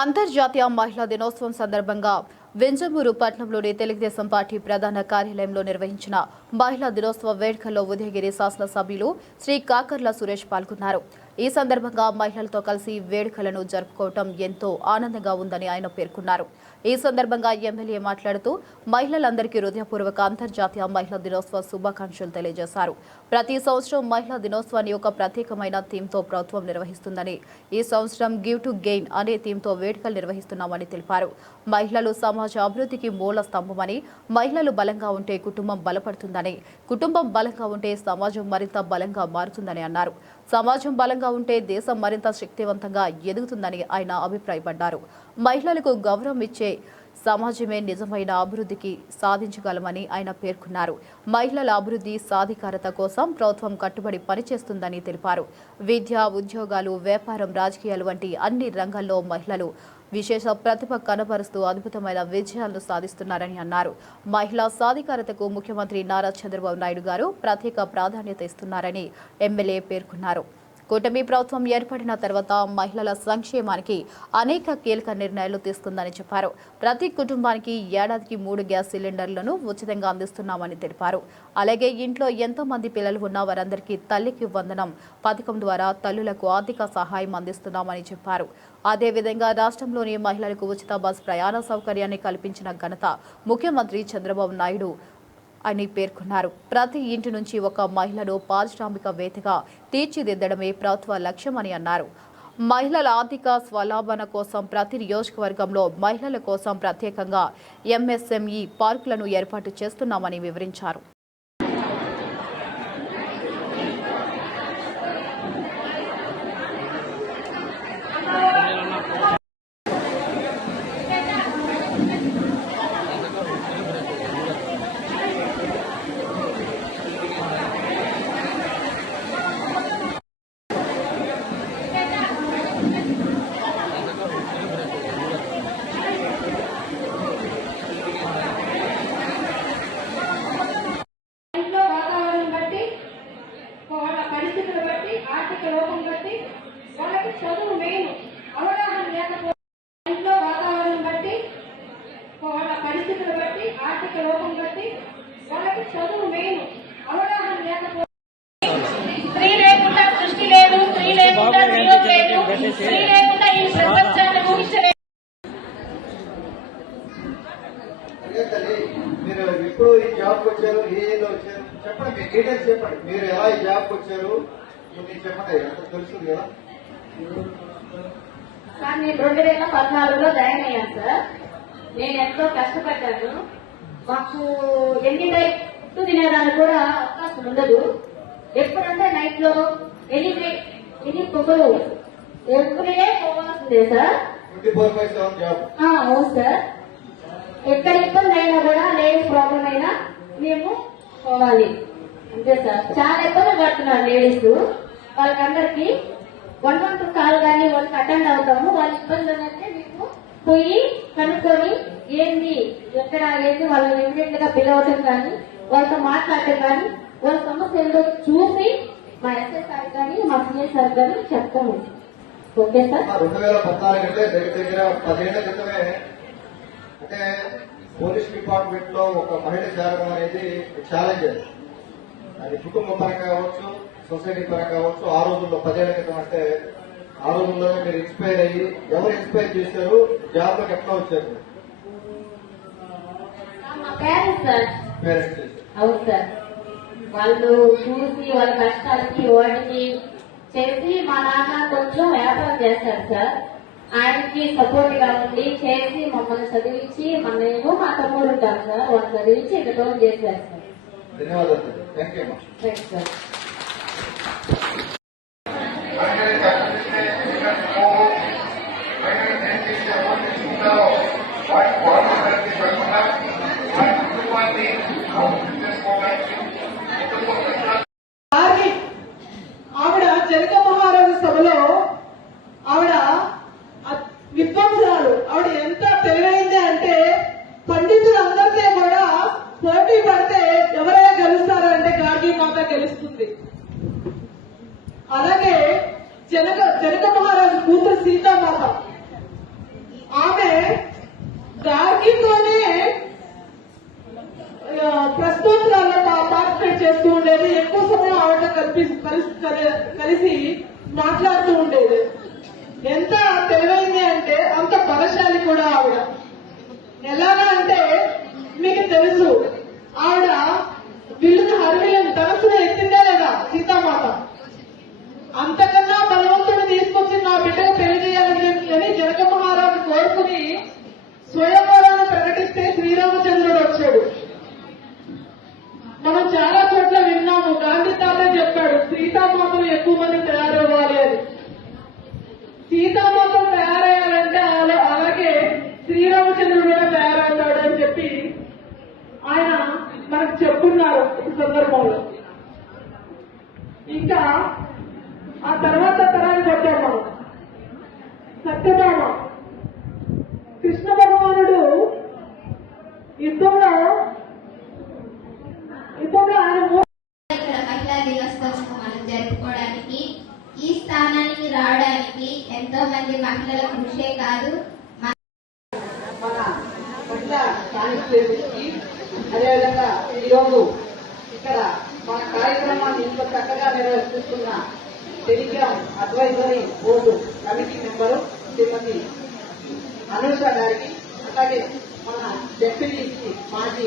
అంతర్జాతీయ మహిళా దినోత్సవం సందర్భంగా వెంజమూరు పట్టణంలోని తెలుగుదేశం పార్టీ ప్రధాన కార్యాలయంలో నిర్వహించిన మహిళా దినోత్సవ వేడుకల్లో ఉదయగిరి శాసనసభ్యులు శ్రీ కాకర్ల సురేష్ పాల్గొన్నారు. ఈ సందర్భంగా మహిళలతో కలిసి వేడుకలను జరుపుకోవడం ఎంతో ఆనందంగా ఉందని ఆయన పేర్కొన్నారు. ఈ సందర్భంగా ఎమ్మెల్యే మాట్లాడుతూ మహిళలందరికీ హృదయపూర్వక అంతర్జాతీయ మహిళా దినోత్సవ శుభాకాంక్షలు తెలియజేశారు. ప్రతి సంవత్సరం మహిళా దినోత్సవాన్ని ఒక ప్రత్యేకమైన థీమ్తో ప్రభుత్వం నిర్వహిస్తుందని, ఈ సంవత్సరం గివ్ టు గెయిన్ అనే థీమ్తో వేడుకలు నిర్వహిస్తున్నామని తెలిపారు. మహిళలు సమాజ అభివృద్ధికి మూల స్తంభమని, మహిళలు బలంగా ఉంటే కుటుంబం బలపడుతుందని, కుటుంబం బలంగా ఉంటే సమాజం మరింత బలంగా మారుతుందని అన్నారు. సమాజం బలంగా ఉంటే దేశం మరింత శక్తివంతంగా ఎదుగుతుందని ఆయన అభిప్రాయపడ్డారు. మహిళలకు గౌరవం ఇచ్చే సమాజమే నిజమైన అభివృద్ధికి సాధించగలమని ఆయన పేర్కొన్నారు. మహిళల అభివృద్ధి సాధికారత కోసం ప్రభుత్వం కట్టుబడి పనిచేస్తుందని తెలిపారు. విద్య, ఉద్యోగాలు, వ్యాపారం, రాజకీయాలు వంటి అన్ని రంగాల్లో మహిళలు విశేష ప్రతిభ కనబరుస్తూ అద్భుతమైన విజయాలను సాధిస్తున్నారని అన్నారు. మహిళా సాధికారతకు ముఖ్యమంత్రి నారా చంద్రబాబు నాయుడు గారు ప్రత్యేక ప్రాధాన్యత ఇస్తున్నారని ఎమ్మెల్యే పేర్కొన్నారు. కూటమి ప్రభుత్వం ఏర్పడిన తర్వాత మహిళల సంక్షేమానికి అనేక కీలక నిర్ణయాలు తీసుకుందని చెప్పారు. ప్రతి కుటుంబానికి ఏడాదికి 3 గ్యాస్ సిలిండర్లను ఉచితంగా అందిస్తున్నామని తెలిపారు. అలాగే ఇంట్లో ఎంతమంది పిల్లలు ఉన్నా వారందరికీ తల్లికి వందనం పథకం ద్వారా తల్లులకు ఆర్థిక సహాయం అందిస్తున్నామని చెప్పారు. అదేవిధంగా రాష్ట్రంలోని మహిళలకు ఉచిత బస్ ప్రయాణ సౌకర్యాన్ని కల్పించిన ఘనత ముఖ్యమంత్రి చంద్రబాబు నాయుడు అని పేర్కొన్నారు. ప్రతి ఇంటి నుంచి ఒక మహిళను పారిశ్రామికవేత్తగా తీర్చిదిద్దడమే ప్రభుత్వ లక్ష్యమని అన్నారు. మహిళల ఆర్థిక స్వలాభన కోసం ప్రతి నియోజకవర్గంలో మహిళల కోసం ప్రత్యేకంగా ఎంఎస్ఎంఈ పార్కులను ఏర్పాటు చేస్తున్నామని వివరించారు. లోపం బట్టి వాళ్ళకి చదువు మెయిన్ అవగాహన లేకపోతే, ఇంట్లో వాతావరణం బట్టి వాళ్ళ పరిస్థితులు బట్టి ఆర్థిక లోపం బట్టి వాళ్ళకి చదువు మెయిన్ అవగాహన లేకపోతే, స్త్రీ లేకుండా సృష్టి లేదు, స్త్రీ లేకుండా విలువ లేదు, స్త్రీ లేకుండా ఈ ప్రపంచాన్ని ఊహించలేదు. మీరు ఇప్పుడు ఈ జాబ్కి వచ్చారు, ఏ ఏదో వచ్చారు చెప్పండి, మీ డీటెయిల్స్ చెప్పండి. మీరు ఎలా ఈ జాబ్కి వచ్చారు చెప్పండి, తెలుస్తుంది కదా. సార్, నేను 2014లో జాయిన్ అయ్యాను సార్. నేను ఎంతో కష్టపడ్డాను. మాకు ఎన్ని నైట్ తినేదానికి కూడా అవకాశం ఉండదు. ఎప్పుడంటే నైట్ లో ఎన్ని పొగలు ఎప్పుడే పోవాల్సిందే సార్. 24/7 జాబ్. అవును సార్. ఎక్కడ ఇబ్బంది అయినా కూడా లేడీస్ ప్రాబ్లం అయినా మేము పోవాలి అంతే సార్. చాలా ఇబ్బంది పడుతున్నారు లేడీస్. వాళ్ళకందరికి 112 కాల్ కానీ వాళ్ళకి అటెండ్ అవుతాము. వాళ్ళ ఇబ్బందులు అంటే మీకు పోయి కనుక్కొని ఏంది ఎక్కడ ఏంది వాళ్ళని ఇమీడియట్ గా పిలవటం కానీ, వాళ్ళతో మాట్లాడటం కానీ, వాళ్ళ సమస్య ఏంటో చూసి మా ఎస్ఐ సార్ కానీ మా సిఐ సార్ కానీ చెప్తాము. Okay sir. 2014 అంటే దగ్గర 10 ఏళ్ల క్రితమే అంటే పోలీస్ డిపార్ట్మెంట్ లో ఒక మహిళ చేరడం అనేది ఛాలెంజ్. అది కుటుంబ పరంగా కావచ్చు, సొసైటీ పరంగా కావచ్చు. ఆ రోజుల్లో 10 ఏళ్ల క్రితం అంటే ఆ రోజుల్లోనే మీరు ఇన్స్పైర్ అయ్యి ఎవరు ఇన్స్పైర్ చేశారు, జాబ్ లోకి ఎట్లా వచ్చారు? పేరెంట్స్. అవును సార్. వాళ్ళు చూసి వాళ్ళ కష్టాలకి వాటికి చేసి మా నాన్న కొంచెం వ్యాపారం చేస్తారు సార్. ఆయనకి సపోర్ట్ గా ఉండి చేసి మమ్మల్ని చదివించి నేను మా తమ్ముడు ఉంటాం సార్. వాళ్ళు చదివించి ఇంత డోన్ చేశారు సార్. ధన్యవాదాలు. Thank you. Thanks sir. ఆవిడ జనక మహారాజు సభలో ఆవిడ విద్వాంసరాలు. ఆవిడ ఎంత తెలివైంది అంటే పండితులందరితో కూడా పోటీ పడితే ఎవరైనా గెలుస్తారంటే గార్గి మాత గెలుస్తుంది. కలిసి మాట్లాడుతూ ఉండేది. ఎంత తెలివైంది అంటే అంత బలశాలి కూడా ఆవిడ. ఎలాగా అంటే మీకు తెలుసు, ఆవిడ విల్లును హరివిల్లును ధనస్సును ఎత్తిందా లేదా సీతామాత. అంతకన్నా బలవంతుడు తీసుకొచ్చి నా బిడ్డకు పెళ్లి చేయాలని జనక మహారాజు కోరుకుని స్వయంవరాన్ని ప్రకటిస్తే శ్రీరామచంద్రుడు వచ్చాడు. మనం చాలా చోట్ల విన్నాము, గాంధీ తాత చెప్పాడు సీతామాతలు ఎక్కువ మంది తయారవ్వాలి అని. సీతామాతలు తయారయ్యాలంటే అలాగే శ్రీరామచంద్రుడు కూడా తయారవుతాడు అని చెప్పి ఆయన మనకు చెప్పున్నారు ఈ సందర్భంలో. ఇంకా ఆ తర్వాత తరానికి వచ్చాం మనం. సత్యభామ, కృష్ణ భగవానుడు యుద్ధంలో ఆయన ఇక్కడ మహిళా దినోత్సవం మనం జరుపుకోవడానికి ఈ స్థానానికి రావడానికి ఎంతో మంది మహిళల కృషే కాదు మన మహిళా కానిస్టేబుల్కి అదేవిధంగా ఈరోజు ఇక్కడ మన కార్యక్రమాన్ని ఇంత చక్కగా నిర్వహిస్తున్న Telegram advisory board committee member Shrimati Anusha గారికి, అలాగే మన డిప్యూటీ మాజీ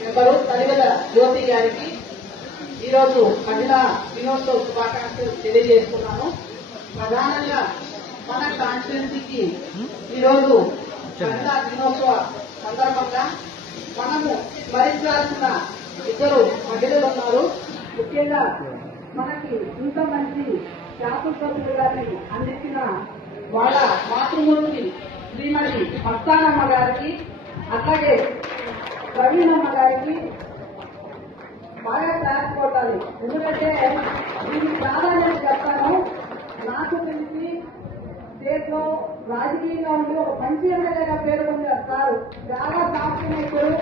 మెంబరు తలివెల జ్యోతి గారికి ఈరోజు మహిళా దినోత్సవ శుభాకాంక్షలు తెలియజేస్తున్నాను. ప్రధానంగా మన కాన్స్టిట్యున్సీకి ఈరోజు మహిళా దినోత్సవ సందర్భంగా మనము స్మరించాల్సిన ఇద్దరు మహిళలు ఉన్నారు. ముఖ్యంగా మనకి ఇంత మంచి శాసనసభ్యులు గారిని అందించిన వాళ్ళ మాతృమూర్తి శ్రీమతి మస్తానమ్మ గారికి, అట్లాగే ప్రవీణమ్మ గారికి బాగా క్లాస్ కొట్టాలి. ఎందుకంటే దీనికి ప్రాధాన్యత చెప్తాను. నాకు తెలిసి స్టేట్ లో రాజకీయంగా ఉండి ఒక మంచి ఎమ్మెల్యేగా పేరు సారు చాలా సాంస్కృతికులు,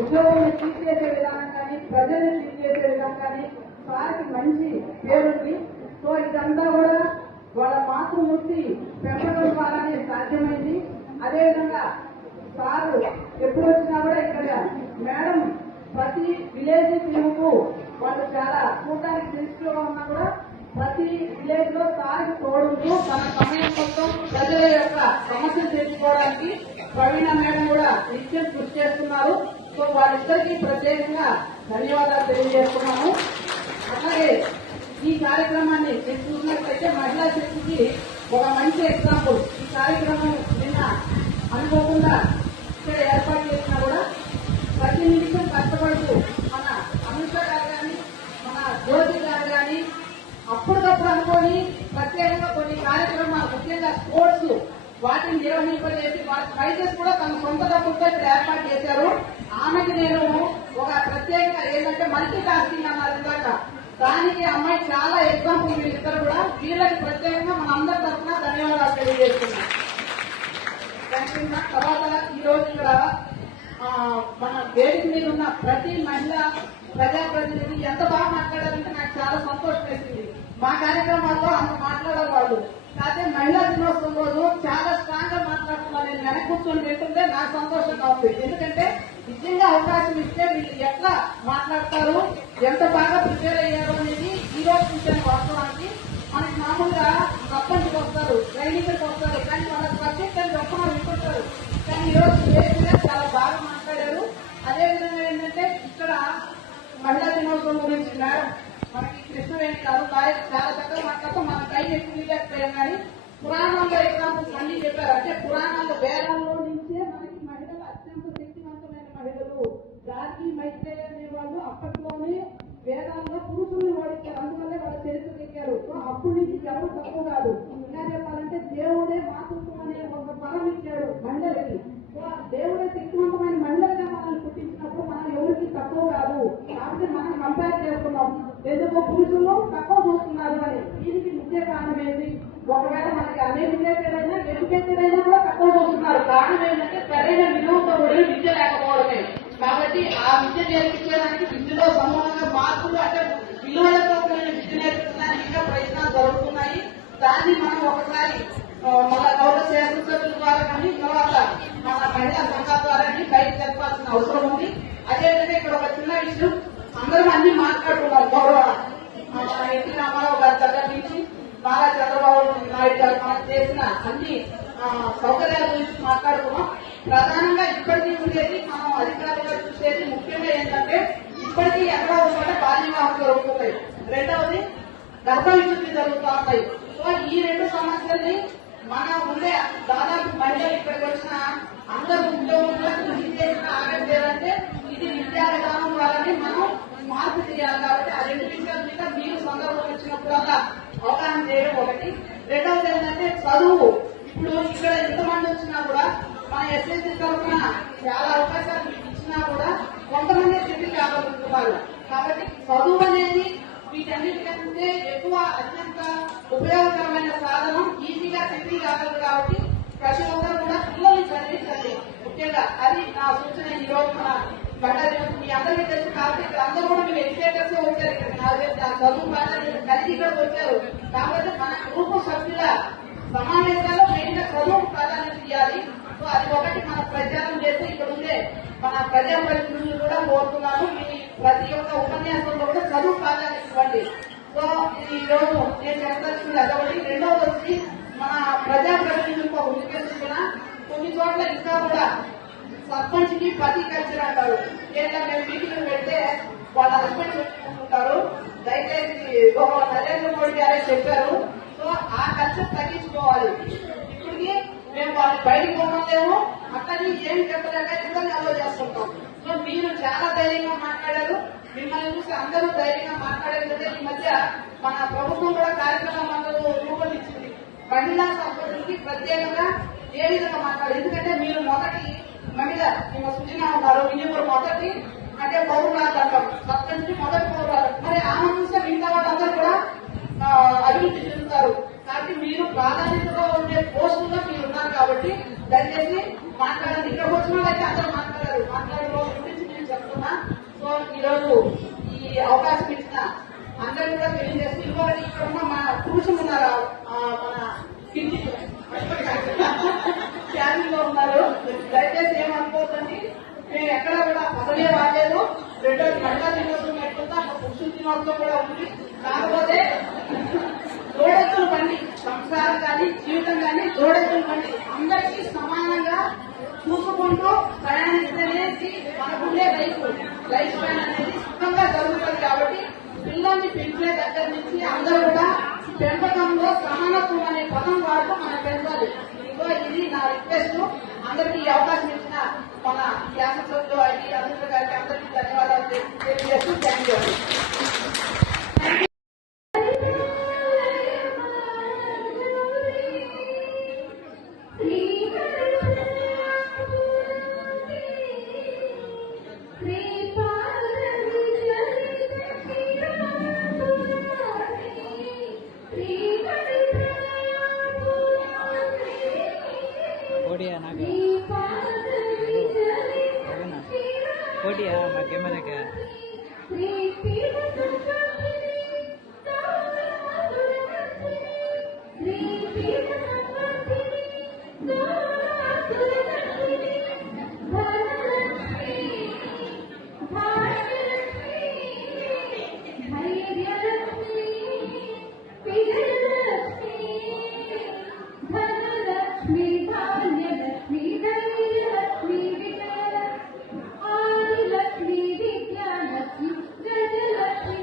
ఉద్యోగులను తీసేసే విధానం కానీ ప్రజల్ని తీసేసే విధానం కానీ సార్కి మంచి పేరుంది. సో ఇదంతా కూడా వాళ్ళ మాతృమూర్తి పెంపకం ద్వారానే సాధ్యమైంది. అదేవిధంగా సారు ఎప్పుడు వచ్చినా కూడా ఇక్కడ మేడం ప్రతి విలేజ్ టీముకు వాళ్ళు చాలా చూడడానికి సెన్సిటివ్ గా ఉన్నా కూడా ప్రతి విలేజ్ లో సార్కి తోడుతూ తన సమయం మొత్తం ప్రజల యొక్క సమస్యలు తెలుసుకోవడానికి ప్రవీణ మేడం కూడా నిత్యం కృషి చేస్తున్నారు. సో వాళ్ళిద్దరికీ ప్రత్యేకంగా ధన్యవాదాలు తెలియజేస్తున్నాము. అలాగే ఈ కార్యక్రమాన్ని మీరు చూసినట్లయితే మహిళా శక్తికి ఒక మంచి ఎగ్జాంపుల్. ఈ కార్యక్రమం నిన్న అనుకోకుండా ఇక్కడ ఏర్పాటు చేసినా కూడా ప్రతి నిమిషం కష్టపడుతూ మన అనుష గారు కానీ మన జ్యోతి గారు కానీ అప్పటికప్పుడు అనుకోని ప్రత్యేకంగా కొన్ని కార్యక్రమాలు, ముఖ్యంగా స్పోర్ట్స్ వాటిని నిర్వహింపజేసి వాటి ప్రైజెస్ కూడా తన సొంత డబ్బులతో ఇక్కడ ఏర్పాటు చేశారు. ఆమెకి నేను ఒక ప్రత్యేకంగా ఏంటంటే మల్టీ టాస్కింగ్ అన్నారు ఇందాక, దానికి అమ్మాయి చాలా ఎగ్జాంపుల్. వీళ్ళిద్దరు కూడా వీళ్ళకి ప్రత్యేకంగా మన అందరి తరఫున ధన్యవాదాలు తెలియజేస్తున్నాం. తర్వాత ఈ రోజు ఇక్కడ మన వేదిక మీద ఉన్న ప్రతి మహిళ ప్రజాప్రతినిధి ఎంత బాగా మాట్లాడారంటే నాకు చాలా సంతోషం వేసింది. మా కార్యక్రమాల్లో అంత మాట్లాడారు వాళ్ళు. కాకపోతే మహిళా దినోత్సవం రోజు చాలా స్ట్రాంగ్ గా మాట్లాడుతున్నారు. నేను వెనక కూర్చొని వింటుంటే నాకు సంతోషంగా ఉంది. ఎందుకంటే నిజంగా అవకాశం ఇస్తే వీళ్ళు ఎట్లా మాట్లాడతారు, ఎంత బాగా ప్రిపేర్ అయ్యారు అనేది ఈ రోజు చూసాను. వాస్తవానికి మనకి మామూలుగా సర్పంచ్కి వస్తారు, ట్రైనింగ్కి వస్తారు, కానీ వాళ్ళ సబ్జెక్ట్ అని గొప్పగా వింటుంటారు. కానీ ఈ రోజు చాలా బాగా మాట్లాడారు. అదేవిధంగా ఏంటంటే ఇక్కడ మహిళా దినోత్సవం గురించి మేడం మనకి కృష్ణవేణి గారు చాలా చక్కగా మాట్లాడుతూ మన టైం ఎక్కువ లేకపోయాం కానీ పురాణంలో ఎగ్జాంపుల్స్ అన్ని చెప్పారు. అంటే పురాణాల్లో వేదంలో నుంచే మనకి మహిళలు అత్యంత శక్తివంతమైన మహిళలు. గార్గి మైత్రేయ అనే వాళ్ళు అప్పట్లోనే వేదాల్లో పురుషుల్ని ఓడించారు. అందువల్లే వాళ్ళ చరిత్ర ఎక్కారు. సో అప్పటి నుంచి ఎవరు తక్కువ కాదు. ఇంకా చెప్పాలంటే దేవుడే మాతృత్వం అనే ఒక పరం ఇచ్చాడు మహిళలకి. దేవుడే శక్తివంతమైన మహిళలుగా మనల్ని పుట్టించినప్పుడు మనం ఎవరికి తక్కువ కాదు. కాబట్టి మనం కంపేర్ చేస్తున్నాం, ఎందుకో పురుషులు తక్కువ చూస్తున్నారు అని. దీనికి ముఖ్య కారణం ఏంటి? ఒకవేళ మనకి అన్ఎడ్యుకేటెడ్ అయినా ఎడ్యుకేటెడ్ అయినా కూడా తక్కువ చూస్తున్నారు. కారణం ఏంటంటే సరైన విలువతో కూడా విద్య లేకపోవడమే. కాబట్టి ఆ విద్య నేర్పించడానికి విద్యలో సమానంగా మార్పులు అంటే విలువలతో కూడిన విద్య నేర్పించడానికి ఇంకా ప్రయత్నాలు జరుగుతున్నాయి. దాన్ని మనం ఒకసారి మన గౌరవ శాసనసభ్యుల ద్వారా కానీ తర్వాత మన మహిళా సంఘాల ద్వారా బయట చెప్పాల్సిన అవసరం ఉంది. అదేవిధంగా ఇక్కడ ఒక చిన్న విషయం, అందరం అన్ని మాట్లాడుకున్నాం. గౌరవ ఎన్టీ రామారావు గారి దగ్గర నుంచి ఇక్కడ మనం చేసిన అన్ని సౌకర్యాల గురించి మాట్లాడుకున్నాం. ప్రధానంగా ఇప్పటికీ ఉండేది మనం అధికారులుగా చూసేది ముఖ్యంగా ఏంటంటే ఇప్పటికీ ఎక్కడ ఉందంటే బాల్య వివాహాలు జరుగుతున్నాయి. రెండవది గర్భ విచ్ఛుత్తి జరుగుతూ ఉంటాయి. సో ఈ రెండు సమస్యల్ని మన ఉండే దాదాపు మహిళలు ఇక్కడికి వచ్చిన అందరూ ఉద్యోగులకు విద్యేసిన ఆగేయాలంటే ఇది విద్యా విధానం వాళ్ళని మనం మార్పు చేయాలి. కాబట్టి ఆ రెండు విషయాల మీద మీరు సందర్భం వచ్చినప్పుడల్లా అవగాహన చేయడం ఒకటి. రెండవది ఏంటంటే చదువు. ఇప్పుడు ఇక్కడ ఎంతమంది వచ్చినా కూడా మన ఎస్ఎస్సీ తరఫున చాలా అవకాశాలు మీకు ఇచ్చినా కూడా కొంతమంది సిటీ కాగలుగుతున్నారు. కాబట్టి చదువు అనేది వీటన్నిటికంటే ఎక్కువ అత్యంత ఉపయోగకరమైన సాధనం. ఈజీగా సిటీ కాగలదు. కాబట్టి ప్రతి ఒక్కరు కూడా పిల్లల్ని చదివించండి. ముఖ్యంగా అది నా సూచన. ఈ రోజు మన బండారి మీ అందరికీ తెలుసు కాబట్టి ఇక్కడ అందరూ కూడా మీరు ఎడ్యుకేటర్స్ వచ్చారు. ఇక్కడ నాకు చదువు బండారి కలిసి ఇక్కడికి వచ్చారు. కాబట్టి మన గ్రూప్ సభ్యుల సమావేశాల్లో మెయిన్ గా చదువు ప్రాధాన్యత ఇవ్వాలి. సో అది ఒకటి మన ప్రచారం చేసి ఇక్కడ ఉండే మన ప్రజాప్రతినిధులు కూడా కోరుతున్నాను. ఈ ప్రతి ఒక్క ఉపన్యాసంలో కూడా చదువు ప్రాధాన్యత ఇవ్వండి. సో ఈ రోజు నేను చెప్పదలుచుకుంది అదొకటి. రెండవది వచ్చి మన ప్రజాప్రతినిధులకు ఒక విజ్ఞప్తి. కొన్ని చోట్ల ఇంకా కూడా సర్పంచ్ కి ప్రతి కల్చర్ అంటారు. ఏంటంటే మేము మీటింగ్ పెడితే వాళ్ళ హస్బెండ్ చెప్పుకుంటారు. దయచేసి నరేంద్ర మోడీ గారే చెప్పారు. సో ఆ కల్చర్ తగ్గించుకోవాలి. ఇప్పటికి మేము వాళ్ళని బయటకు పోవలేము. అక్కడికి ఏం చెప్పలేక ఇబ్బంది అలో చేసుకుంటాం. సో మీరు చాలా ధైర్యంగా మాట్లాడారు. మిమ్మల్ని చూసి అందరూ ధైర్యంగా మాట్లాడారు. ఈ మధ్య మన ప్రభుత్వం కూడా కార్యక్రమాలు రూపొందించింది. మహిళా సంపత్తికి ప్రత్యేకంగా ఏ విధంగా మాట్లాడారు. ఎందుకంటే మీరు మొదటి మహిళ మేము సూచన ఉన్నారు. మీరు మొదటి అంటే పౌరురాలు అంటాం. సర్పంచ్ మొదటి పౌరురాలు. మరి ఆమె చూస్తే మిగతా వాళ్ళందరూ కూడా అభివృద్ధి చెందుతారు. కాబట్టి మీరు ప్రాధాన్యతగా ఉండే పోస్టుల్లో మీరు ఉన్నారు. కాబట్టి దయచేసి మాట్లాడండి. ఇక్కడ వచ్చిన వాళ్ళైతే అందరూ మాట్లాడే రోజు గురించి నేను చెప్తున్నా. సో ఈ రోజు ఈ అవకాశం ఇచ్చిన అందరూ కూడా తెలియజేసి ఇంకొకటి ఇక్కడ ఉన్న మన పురుషులు ఉన్నారు. మన కింది ఫ్యామిలీలో ఉన్నారు. దయచేసి ఏమనుకోవద్దండి. మేము ఎక్కడ కూడా పదవే వాడలేదు. రెండోది మహిళా దినోత్సవం పెట్టుకుంటా పురుషుల దినోత్సవం కూడా ఉంది. కాకపోతే జోడెత్తుల బండి సంసారం కానీ జీవితం కానీ జోడెత్తుల బండి అందరికీ సమానంగా చూసుకుంటూ ప్రయాణిస్తేనేది మనకుండే లైఫ్ స్టైల్ అనేది సుఖంగా జరుగుతుంది. కాబట్టి పిల్లల్ని పెంచే దగ్గర నుంచి అందరూ కూడా పెంపకంలో సమానత్వం అనే పదం వాడుతూ మనం పెంచాలి. సో ఇది నా రిక్వెస్ట్. అందరికీ ఈ అవకాశం ఇచ్చిన మన శాసనసభ్యులు ఐటీ అమిత్ర గారికి అందరికీ ధన్యవాదాలు తెలియజేస్తూ థ్యాంక్ యూ. कोटिया मागे मैंने क्या लक्ष्मी विद्या लक्ष्मी जय लक्ष्मी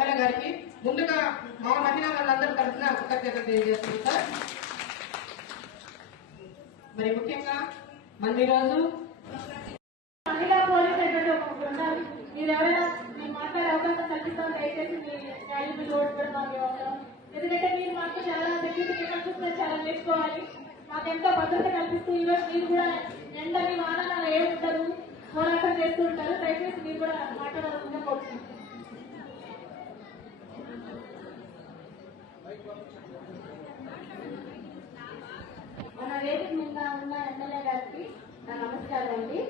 ఎమ్మెల్యే గారికి ముందుగా మా మహిళా వాళ్ళందరూ తరఫున కృతజ్ఞతలు తెలియజేస్తుంది సార్. మరి ముఖ్యంగా మన ఈరోజు మహిళా పోలీస్ ఏంటంటే ఒకటి ఉండాలి. మీరు ఎవరైనా మీరు మాట్లాడే అవకాశం కల్పిస్తాను, దయచేసి మీ వాల్యూబుల్ ఓట్ కూడా మాకు ఇవ్వాలి. ఎందుకంటే మీరు మాకు చాలా సెక్యూరిటీ కల్పిస్తున్నారు, చాలా నేర్చుకోవాలి. మాకు ఎంతో భద్రత కల్పిస్తూ ఈరోజు మీరు కూడా ఎండని వాహనాలు ఏ ఉంటారు, పోరాటం చేస్తూ ఉంటారు. దయచేసి మీరు కూడా మాట్లాడాల్సిందిగా కోరుతున్నాను. మన వేదిక మీద ఉన్న ఎమ్మెల్యే గారికి నా నమస్కారం అండి.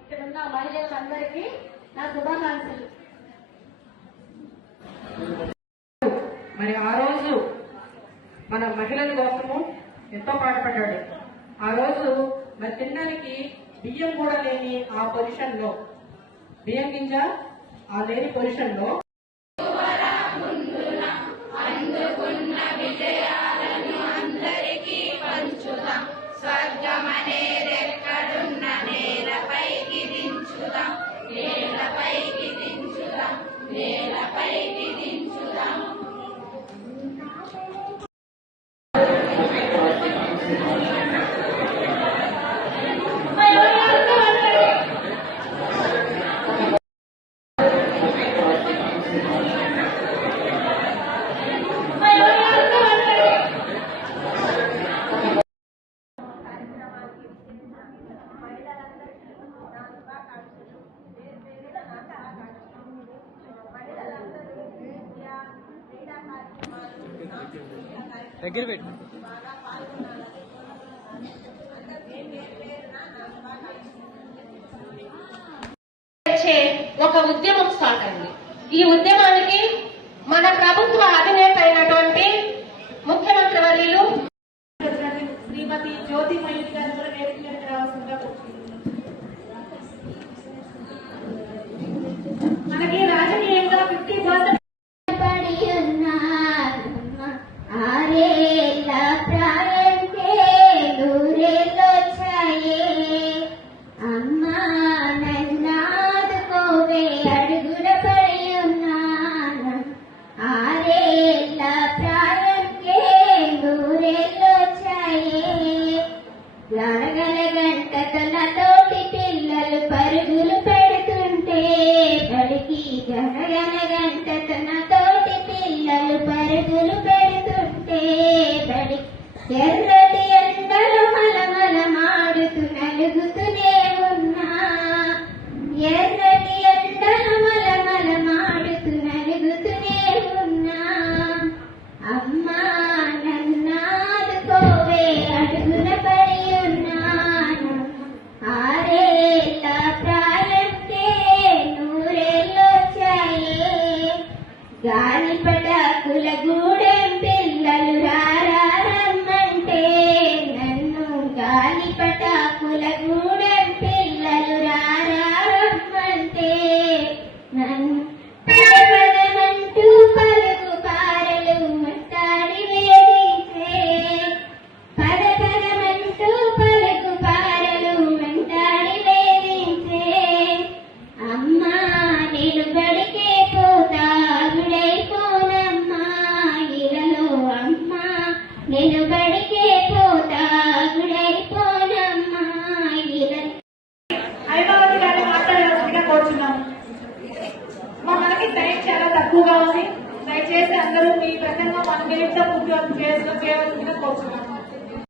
ఇక్కడ ఉన్న మహిళలందరికీ నా శుభాకాంక్షలు. మరి ఆ రోజు మన మహిళల కోసము ఎంతో పాటుపడ్డాడు. ఆ రోజు మరి తినడానికి బియ్యం కూడా లేని ఆ పొజిషన్ లో, బియ్యం గింజ ఆ లేని పొజిషన్ లో దగ్గర పెట్టు. ఒక ఉద్యమం స్టార్ట్ అయింది. ఈ ఉద్యమానికి మన ప్రభుత్వ అధినేత అయినటువంటి ముఖ్యమంత్రి వర్యులు శ్రీమతి జ్యోతి మయూరి గారు కూడా నేర్చుకుని రావాల్సిందిగా మనకి రాజకీయంగా 50% తోటి పిల్లలు పరుగులు పెడుతుంటే బడికి గనగన తోటి పిల్లలు పరుగులు పెడుతుంటే బడి ఎర్రటి ఎండలు మలమల మాడుతూ నలుగుతూనే ఉన్నా, ఎర్రటి ఎండలు మలమల మాడుతూ నలుగుతూనే ఉన్నా. అమ్మా నన్నాదుకోవే అడుగున పడి ఉన్నాను, ఆరేళ్ళ ప్రాయంకే నూరేళ్ళొచ్చాయే. గాలిపటాకుల గూడెం పిల్లలు రారమ్మంటే నన్ను, గాలిపటాకుల గూడెం పిల్లలు రారమ్మంటే నన్ను. పదమంటూ పలుగు పారలు మట్టాడి వేధించే, పదమంటూ పలుగు పారలు వెంటాడి వేధించే. అమ్మా నేను బడికే పోతా గుడైపోనమ్మా ఇలలో, అమ్మా నేను బడికే పోతా గుడైపోనమ్మా ఇలలో. హైదరాబాద్ గారిని మాట్లాడాల్సిందిగా కోరుచున్నాము. మనకి టైం చాలా తక్కువగా ఉంది. దయచేసి అందరూ మీ ప్రసంగం 1 నిమిషం చేయవలసిందిగా కోరుచున్నాము.